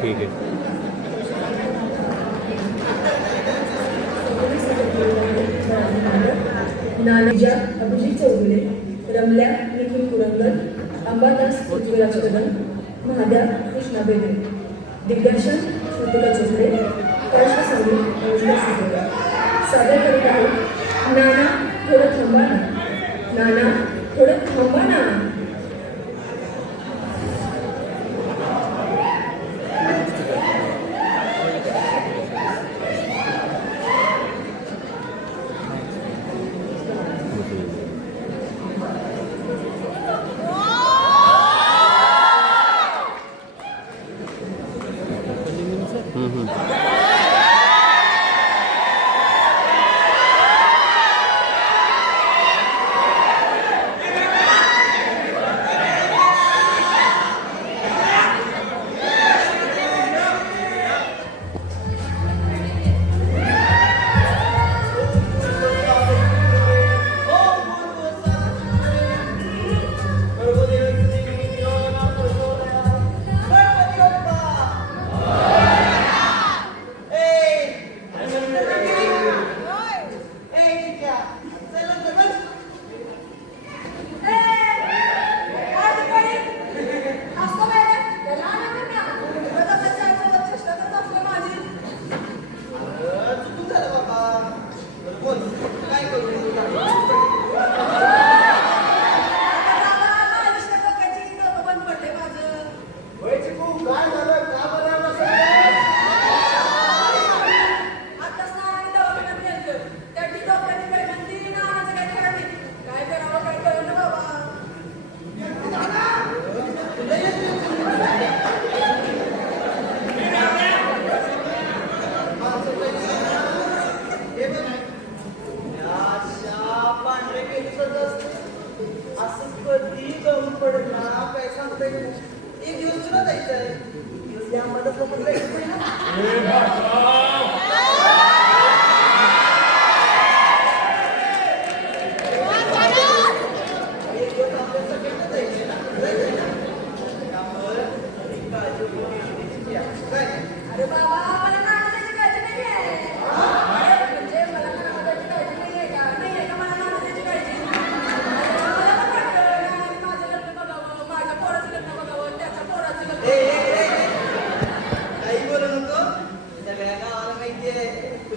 ठीक है. नानाजा अभिजित चौगुले, रमल्या निखिल कुरंगल, अंबादास पृथ्वीराज कदम, महाद्या कृष्णा बेदे. दिग्दर्शन श्रुतिका चोपडे, पार्श्वसंगीत अनुष्का सिद्धोरा. सादर करीत आहोत नाना थोडं थांबा ना, नाना थोडं थांबा ना.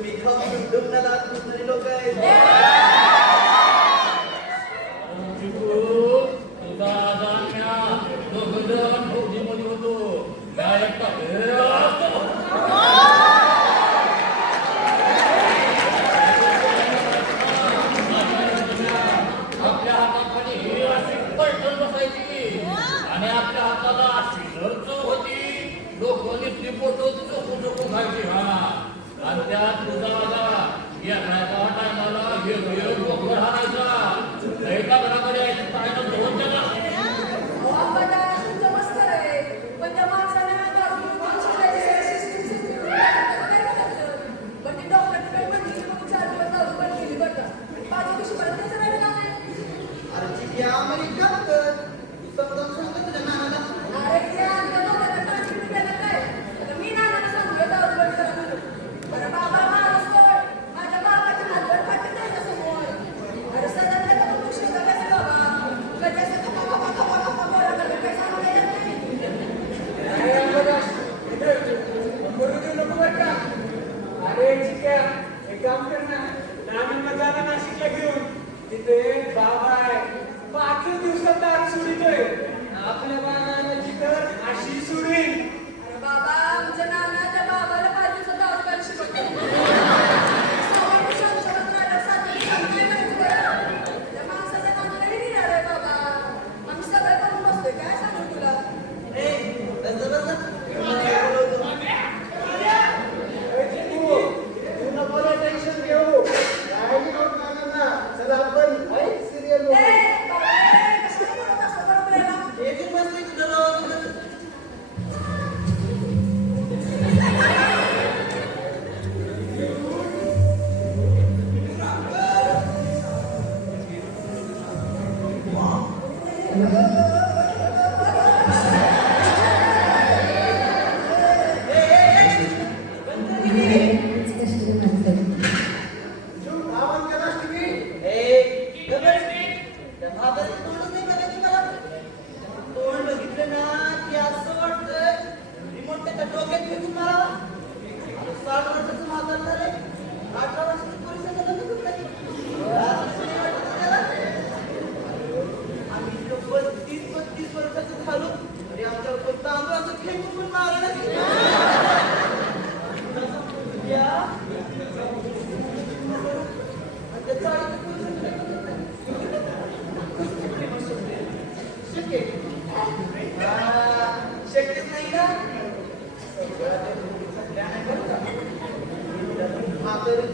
पुरी खाऊन डुंगणाला दुसरी लोक आहेत. तुझा जाण्या दोघजण फौजीमध्ये होतो. त्या एकटा आपल्या हाताखाली ही अशी पलटण बसायची आणि आपल्या हाताला अशी चव होती. लोक निघती फोटो चोखू खायची. हा आणि त्यात तुझा येण्याचा टायमाला गोगड हाणायचा. एका घराकडे काय दोन जण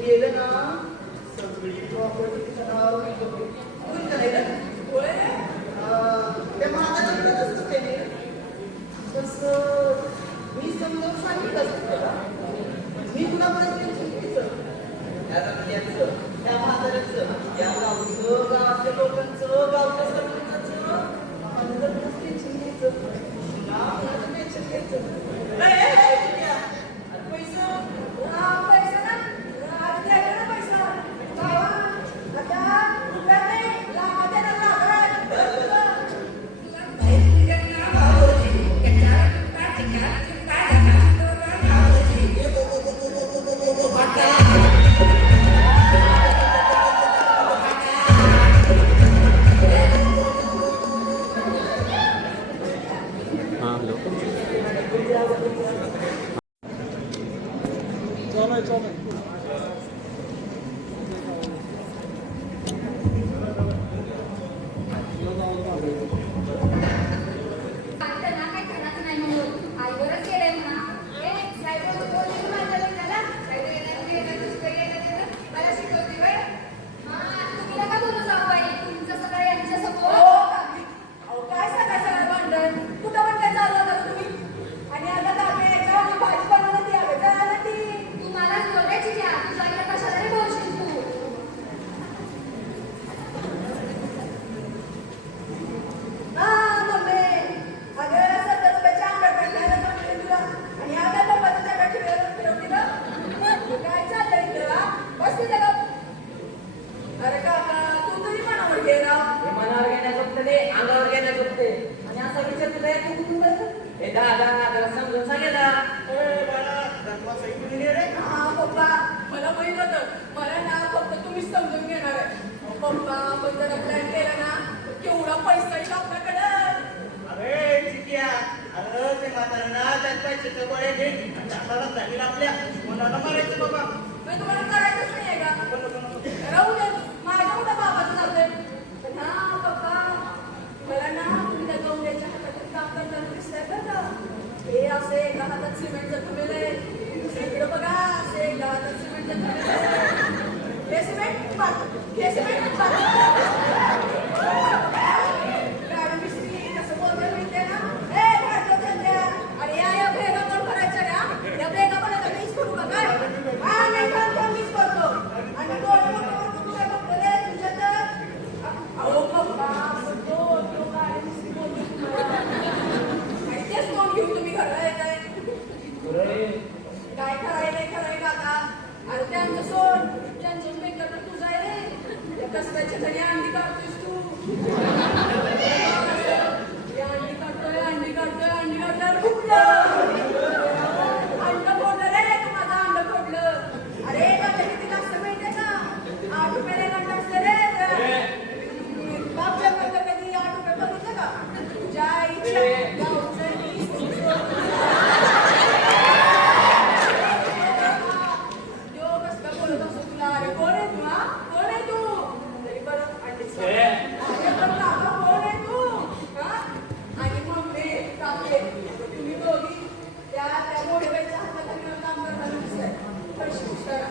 गेलं ना सगळी प्रॉपर्टी त्या महाराजांकडे असतं त्याने तसं मी समजावून सांगितलं असतं त्याला. मी कुणापर्यंत चुकीचं त्या म्हाताऱ्याचं या गावचं गावातल्या लोकांचं गावच्या सरपंचाचं टेन्शन घ्यायचं टेन्शन घ्यायचं तुम्हाला मला माहित होतं मला ना फक्त तुम्हीच समजून घेणार आहे. पप्पा आपण जर प्लॅन केला ना केवढा पैसा येईल आपल्याकडं. अरे चिकिया, अरे ते म्हाताऱ्यांना त्यात पैशाचं बळे घे आणि हाताला लागेल आपल्या कोणाला मारायचं बाबा. मग तुम्हाला करायचंच नाहीये का? राहू दे माझ्या कुठं बाबाचं जातोय. पण हा पप्पा मला ना तुम्ही त्या गौऱ्याच्या हातातून काम करताना दिसतंय बरं का. हे असे एका हातात सिमेंटचं ठेवलेलं आहे, इकडं बघा असे एका हातात सिमेंटचं ठेवलेलं आहे. हे सिमेंट पाठ, हे सिमेंट पाठ. मॅडम मिस्त्री कसं बोलतोय माहितीये ना? ए भारतात सध्या अरे या भेगा कोण करायच्या रे? या भेगा बनायचा मीच करू का काय? हा नाही काम मीच करतो आणि दोन मोठं काय बघतो रे तुझ्या तर. अहो पप्पा तो काय मिस्त्री बोलतो तुम्हाला. आणि तेच फोन घेऊन तुम्ही घरला येताय. काय खराय का आता? अरे त्यांचं सोड त्यांचं मेकअप तुझा आहे रे. त्या कसब्याच्या घरी अंडी काढतोयस तू. अंडी काढतोय फुटलं. अंड फोडलं रे तू माझं अंड फोडलं. अरे माझं किती लागतं माहितीये का? 8 रुपयाला एक अंड असतं रे. बापच्या करता कधी 8 रुपये बघितलं का? तुझ्या आईच्या गावचं जो कसं बोलत असतो तुला. अरे कोण आहे तू? हा कोण आहे तू? तरी बरं अंडीच अरे पण बाबा कोण आहे तू? हा आणि मग ते कापले तुम्ही दोघी त्या मोठेबाईच्या हाताखाली काम करताना दिसताय. फरशी पुसताना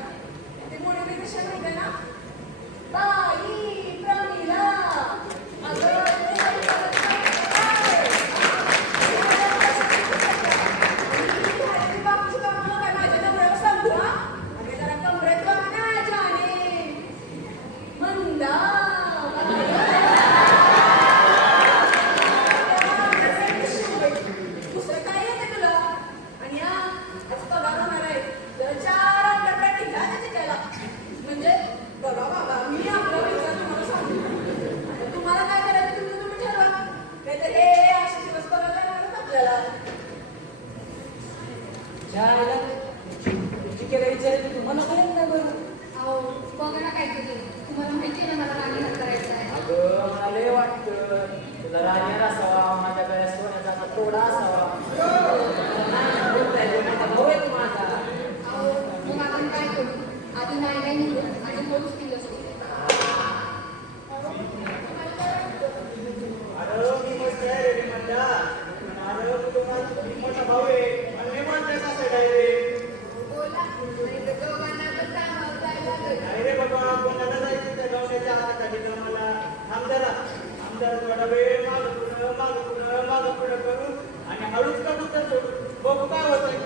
ते मोठेबाई कशा माहिती ना? बाई प्रमिला अगं बापूची काम काय माझ्या नवऱ्याला सांगू. हा अरे जरा कमरेत बघा ना जाने मंदा. दुसरं काय येते तुला? आणि या आज पगार होणार आहे जरा 4 अंडर पॅकिंग घ्या त्याला. म्हणजे बघा बाबा मी आपला विचार तुम्हाला सांगतो. आता तुम्हाला काय करायचं तुम्ही ठरवा. नाहीतर हे असे दिवस बघायला येणारच आपल्याला. तुम्हाला काय नाही बरं. अहो बघा ना काय केली. तुम्हाला माहिती आहे ना मला राणी हात करायचा आहे. अगं मला लय वाटतं तुला राजा असावा, माझ्या गळ्यात सोन्याचा तोडा असावा. भाऊ आहे तू माझा. अहो मग आपण काय करू? आधी नाही निघू आणि पोच दिलं सोडून. अरे मी मस्त आहे रे म्हणता. अरे कुटुंबात मी मोठा भाऊ आहे आणि मी म्हणते कसं आहे रे. बोला नाही तर दोघांना पण कामावर जायला लागेल. नाही रे बाबा कोणाला जायचं त्या गवण्याच्या हाताखाली मला आमदार थोडा वेळ मागं पुढं करू आणि हळूच कबूतर सोडू. बघू काय होतंय.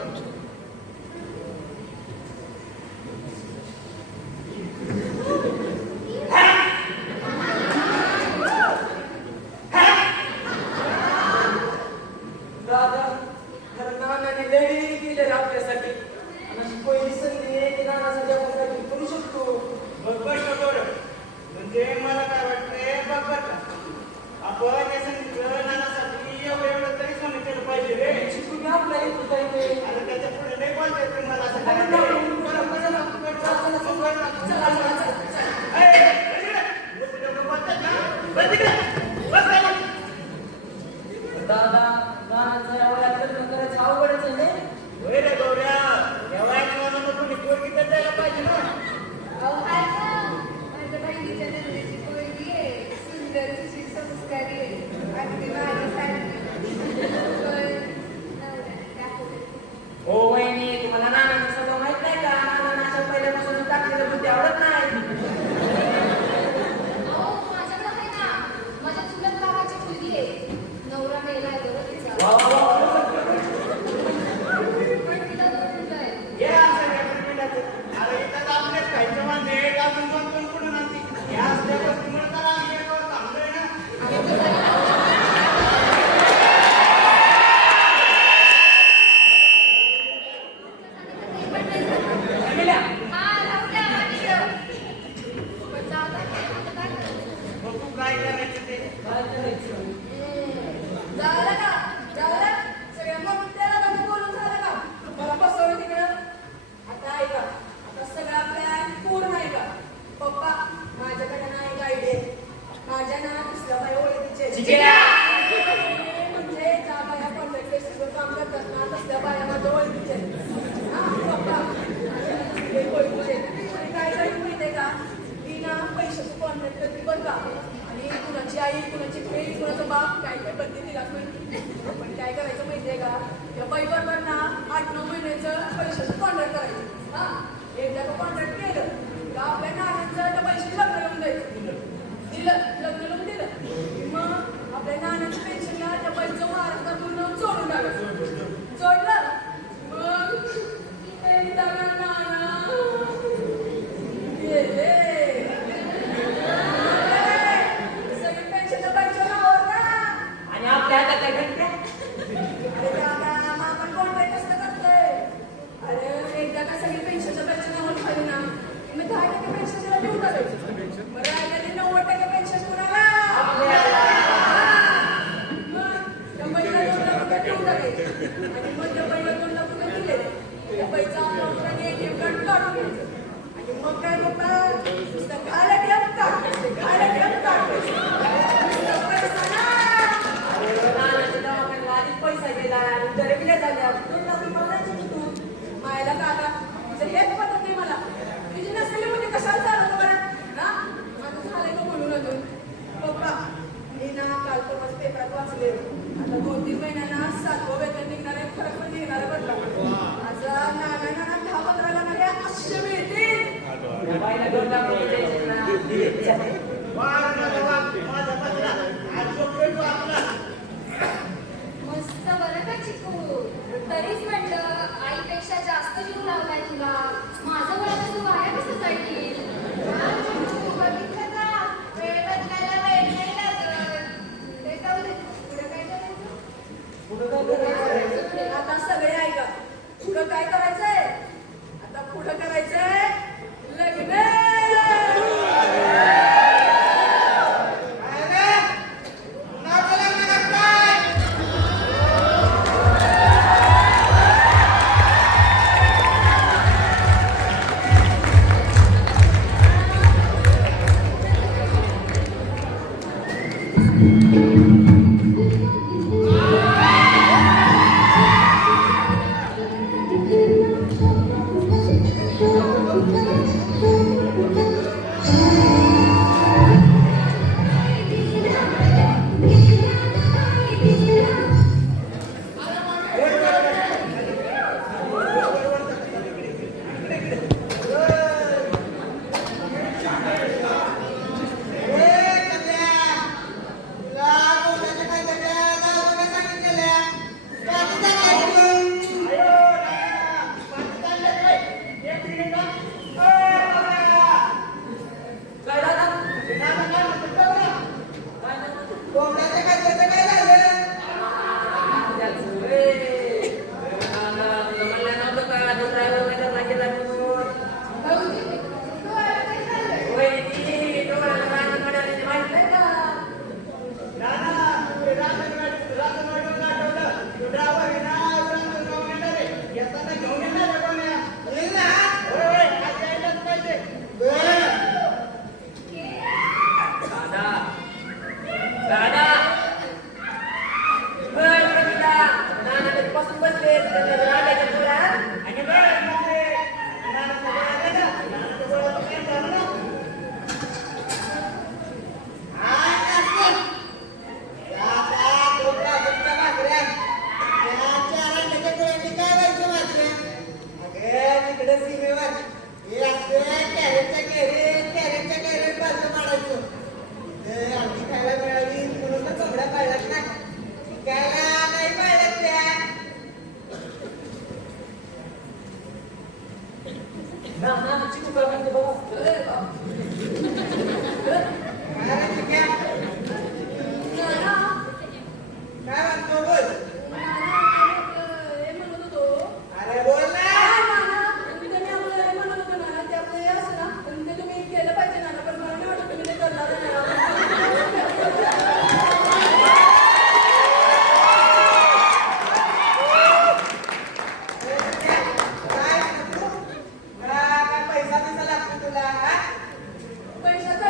दादा खरं नानाने लई केलं आपल्यासाठी. आणि पहिली संधी आहे की नानासाठी आपण काहीतरी करू शकतो. बघ बरं म्हणजे मला काय वाटतंय बघ बरं का आपण या संगीत नानासाठी एवढं तरी सोनं केलं पाहिजे रे. कुणाचं बाप काय काय बंदी दिलाच माहिती. पण काय करायचं माहितीये का, या बाईबरोबर ना 8-9 महिन्याचं पैशाचं कॉन्ट्रॅक्ट करायचं. हा, एकदा का कॉन्ट्रॅक्ट केलं का आपल्या नाण्याचं त्या पैसे लग्न लावून द्यायचं. लग्न लावून दिलं मग आपल्या नाण्याच्या पेन्शनला त्या बाईचं वारसदार म्हणून जोडून टाकायचं. जोडलं मग एकदा का नाना गेले. सगळी पेन्शनच्या बाईच्या नावावर ना. आणि आपल्या हातात काय घंटा? अरे दादा, मग आपण कॉन्ट्रॅक्ट कसं करतोय? अरे एकदा का सगळी पेन्शनच्या बाईच्या नावावर खाली ना, मग 10% पेन्शन त्याला देऊन टाकायचं. मग राहिलेली 90% पेन्शन कुणाला? मग त्या बाईला 2 लाख रुपये देऊन टाकायचे. आणि मग त्या बाईला 2 लाख रुपये दिले, त्या बाईचा अकाउंट ATM कार्ड काढून घ्यायचं. आणि मग काय करतात? नुसतं घाला ठेव टाकायचं, घाला ठेव टाकायचं. नुसतं पैसा ना. नानाच्या दवाखान्यात आधीच पैसा गेला आणि दरबिल्या झाल्या 2 लाख रुपये भरायचे कुठून? मायला काका तुझं हेच पद्धत नाही मला. तुझी नसलेली म्हणजे कशाला चालवतो बरं ना. आता झालंय का म्हणून अजून पप्पा, मी ना काल परवाच पेपरात वाचले. आता 2-3 महिन्यांना 7वं वेतन निघणार आहे. फरक पण निघणार आहे बरं का. आता नाना 10-15 लाखाला असे मिळतील. त्या बाईला 2 लाख रुपये द्यायचे ना. माझा बसला आज झोपतोय तो आपला. मस्त बरं का चिकू. तरीच म्हटलं आईपेक्षा जास्त जीव लावलाय तुला. माझं वय तू वाया कसं जाईल? बघितलं का, वेळ बदलायला वेळ नाही लागत. ते जाऊ दे, पुढे काय करायचं? आता सगळे ऐका, पुढं काय करायचंय? आता पुढं करायचंय लग्न. पैशाचा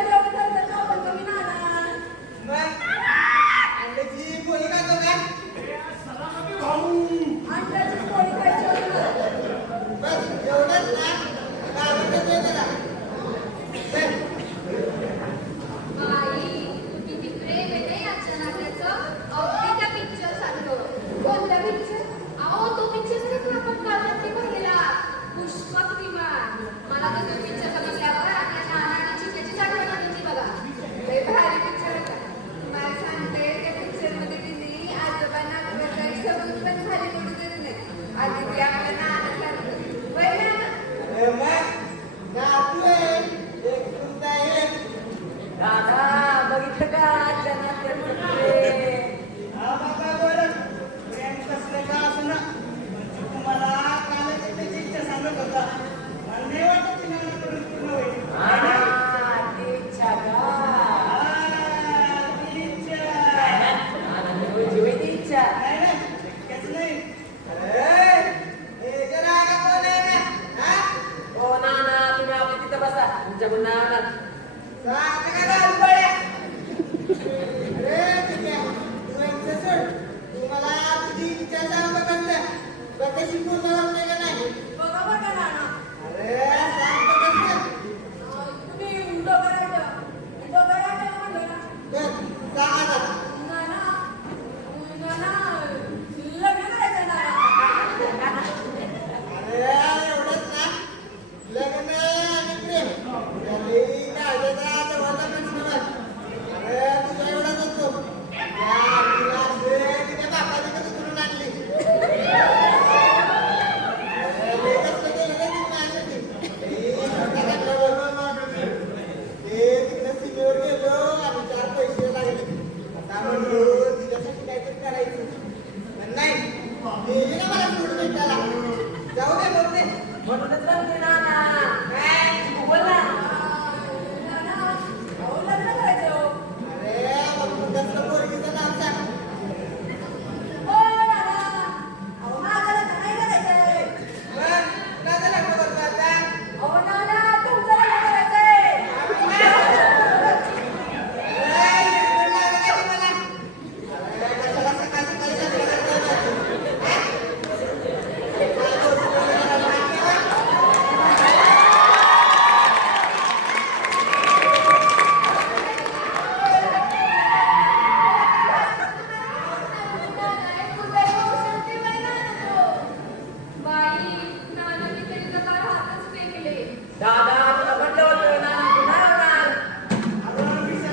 बसा तुमच्या पुन्हा आला बघा बघा नाना तुम्ही डोकराट म्हणलं ना नाना नाना लग्न करायचं नाना म्हणूनच म्हणते नाना काय चिकू बोल ना नाना अहो लग्न करायचं हो. ओ नाना अहो माझं लग्न नाही करायचंय अहो नाना तुमचं लग्न करायचंय दादा तुला म्हटलं होतं नाना तू नाही होणार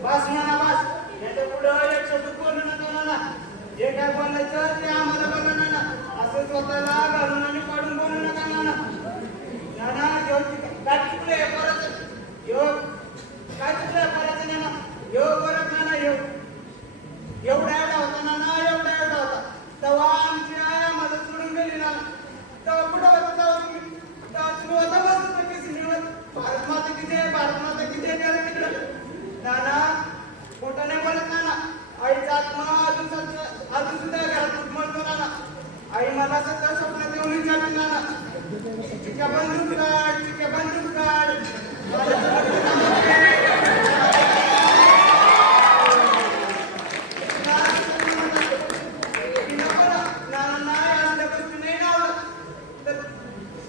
बस म्हणा बस याच्या पुढं एक शब्द बोलू नका नाना जे काय बोलायचं ते आम्हाला बोला नाना असं स्वतःला घालून आणि पाडून बोलू नका नाना नाना काय चुकले परत योग काय चुकले परत नाना योग परत नाना योग एवढा होता नाना एवढा होता तेव्हा आमची आई आम्हाला सोडून गेली नाना तेव्हा कुठं होता तेव्हा तुम्ही होता बस सिनेमात भारत माता की जय त्याला तिकडं नाना खोटं नाही बोलत नाना आईचा आत्मा अजून सुद्धा घरात उठमळतो नाना आई मला सध्या स्वप्नात येऊन विचारते नाना चिक्या बंदूक काढ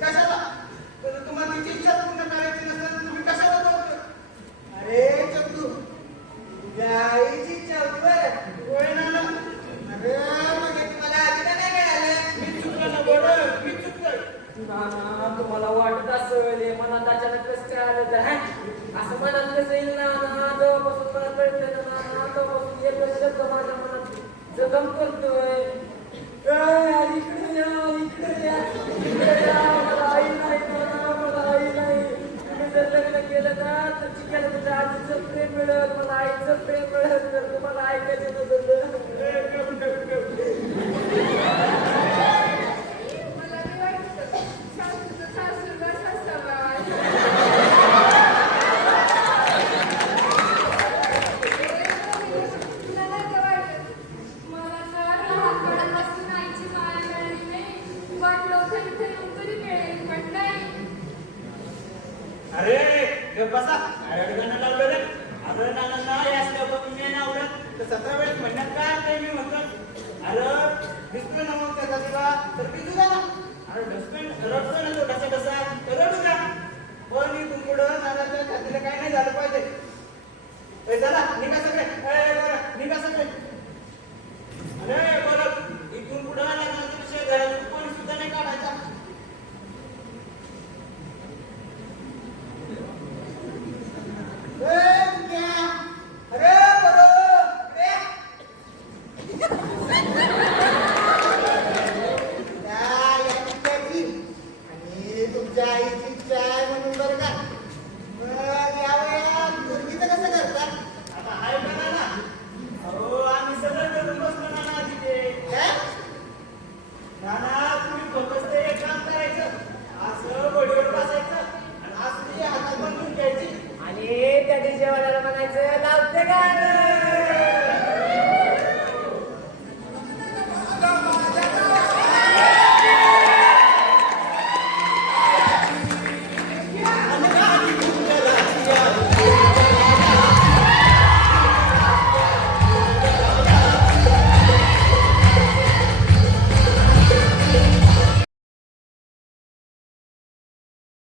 कशाला तुम्हाला तिची इच्छा पूर्ण करायची नसेल तुम्ही कशाला बोलतो अरे चंदू तुझ्या आईची इच्छा होती बरं होय नाना अरे मग तुम्हाला आधी का नाही मिळालं मी चुकलं ना बरं मी चुकलं नाना तुम्हाला वाटत असेल हे मनात अचानक कसं काय आलं तर असं मनात कसं येईल नाना जेव्हापासून मला कळलं ना नाना तेव्हापासून एकच शब्द माझ्या मनात जगम करतोय इकडे या मला आई नाही नाना मला आई नाही तुम्ही जर लग्न केलं ना तर चिक्याला तुझ्या आजीचं प्रेम मिळेल मला आईचं प्रेम मिळेल तर तुम्हाला ऐकायचं नसेल मला नाही वाटत सासूचं सासूरवास असावा तुला नाही का वाटत मला तर लहानपणापासून आईची माया मिळाली नाही वाटलं होतं इथे येऊन कधी मिळेल पण नाही अरे गप्प बसा अडगण लावलं रे अगं नाना या असल्या बघून मी नाही आवडत तर 17 वेळेस म्हणण्यात काय अर्थ आहे मी म्हणतो अरे दिसतोय ना मग का तर भिजू जा ना. अरे रडतोय ना तो कसा तर रडू द्या. पण इथून पुढं नानाच्या छातीला काय नाही झालं पाहिजे.